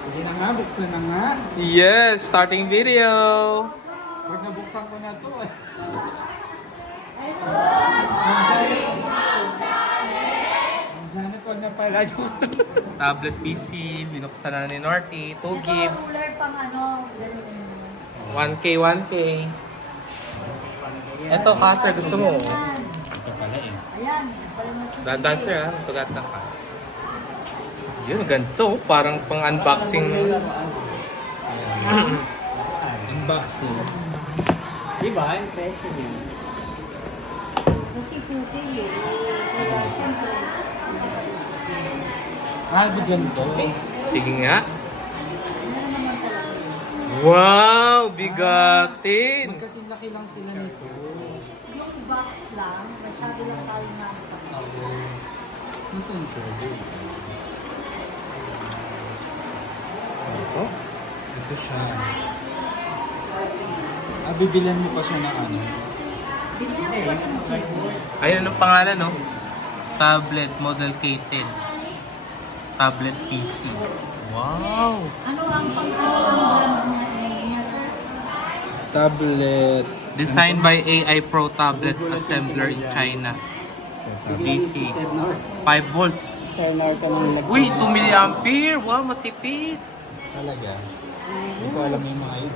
Sige na nga, buksan na nga. Yes, starting video. Pag nabuksan ko na to eh. Janitor na pala yung Tablet PC, binuksan na ni Norty. 2 gigs. Cooler pang ano. 1K, 1K. Ito, cutter, gusto mo? ito pala eh. Ayan. Dancer ha, sugat na ka. Yun, ganito. Parang pang unboxing. Unboxing. Diba? Yung presyo din. Kasi puti eh. Kaya siyempre. Di ganito. Sige nga. Ano naman talaga. Wow, bigatin. Magkasing laki lang sila nito. Yung box lang, masyado lang tayo na sa Nasa yung turbo? Ito? Ito siya. Bibilan mo pa siya na ano? Bigyan ko siya ng keyboard. Ayun, anong pangalan, no? Tablet Model K10. Tablet PC. Wow! Ano ang brand niya, sir? Tablet. Designed by AI Pro Tablet Assembler in China. DC. 5 volts. Sonar ka ng nag- Uy, 2 milliampere! Wow, matipid! Talaga. Hindi ko alam yung mga yun.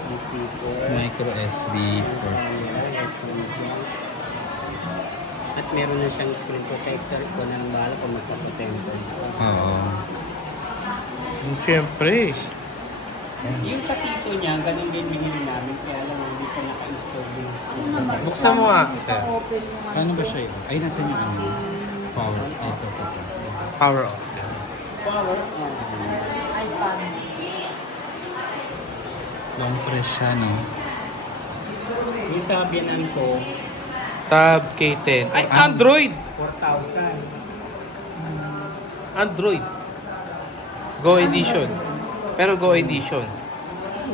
Micro SD port. At meron na siyang screen protector ko nang bahala kung magpapatemper. Oo. Siyempre. Yung sa tito niya, ganun din binili namin. Kaya lang hindi pa naka-install yung screen. Buksan mo nga, sir. Open mo nga. Paano ba siya yun? Ay, nasa yung ano? Power. Ito. Power off. Power iPad. Long press siya, no? yung sabihan ko, Tab K10. Ay, Android! 4,000. Android. Go Edition. Pero Go Edition.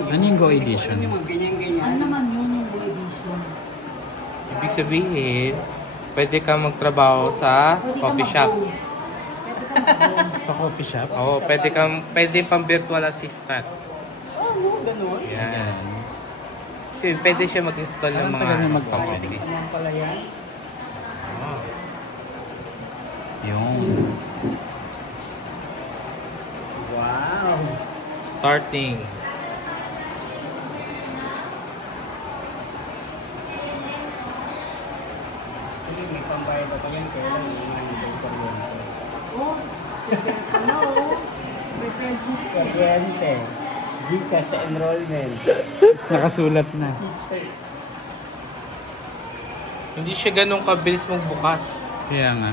Ano yung Go Edition? Yung mga ganyan-ganyan. Ano naman yun yung edition? Ibig sabihin, pwede ka magtrabaho sa coffee shop. Sa coffee shop? Oo, pwede pang virtual assistant. Oo, ganun. Yan. So, pwede siya mag-install ng Anong mga tagal na mag-open? pang-office. Naman pala yan. Oh. Yung. Wow. Starting. May pambayad pa ito yan. Kaya lang yung mga kuryente. Oh, hello. Preferences ko. Kuryente. Gcash sa enrollment. Nakasulat na. Hindi siya ganun kabilis magbukas. Kaya nga.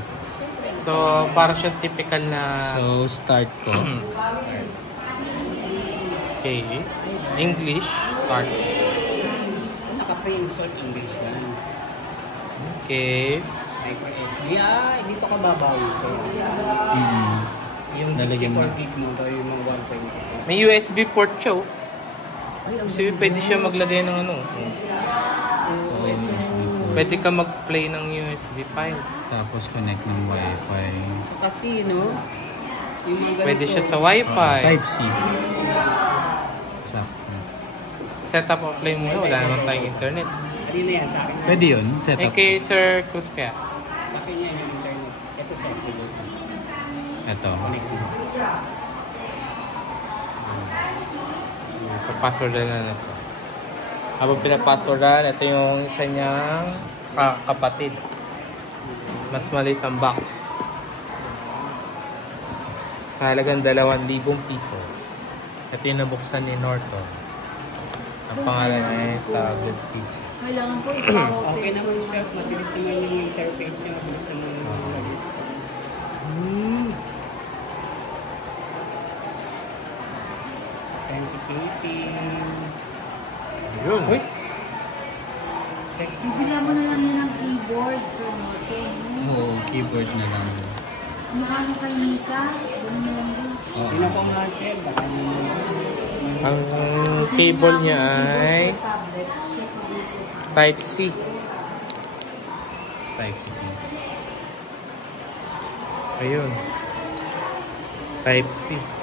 So, para siya typical na... So, start ko. Okay. English. Start. Naka-pre-install English yan. Okay. Micro SD. Dito ka babawi sa'yo. Yung Nalagyan mo. 64 gig mo daw yung mga 1.2. May USB port siya, oh. So, pwede siya maglagay ng ano. Pwede ka mag-play ng USB files. Tapos connect ng Wi-Fi. So kasi, no? Yung mga ganito. Pwede siya sa Wi-Fi. Type-C. Sakto. Setup o play mo, wala naman tayong internet. Kanina yan, sa akin. Pwede yun? Set Eh up. kay Sir Cruz kaya. Sa akin yan yung internet. Ito sa akin. Ito. Connected. Papaswordan na nasa. Habang pinapaswordan, ito yung isa niyang kapatid. Mas maliit ang box. Sa halagang 2,000 piso. Ito yung nabuksan ni Norton. Ang pangalan ay Tablet PC. Kailangan ko ipa-open. Okay naman siya. Mabilis naman yung interface niya. Mabilis naman yung response. Authenticating. Yun. Uy! Bibila mo na lang yan ng keyboard, sir Martin. Oo, keyboard na lang. Mukha mo kay Mika. Ganun mo lang din. Oo. Hindi na po mga sir. Baka naman. Ang cable niya ay Tablet. Check mo dito. Type-C. Type-C. Ayun. Type C.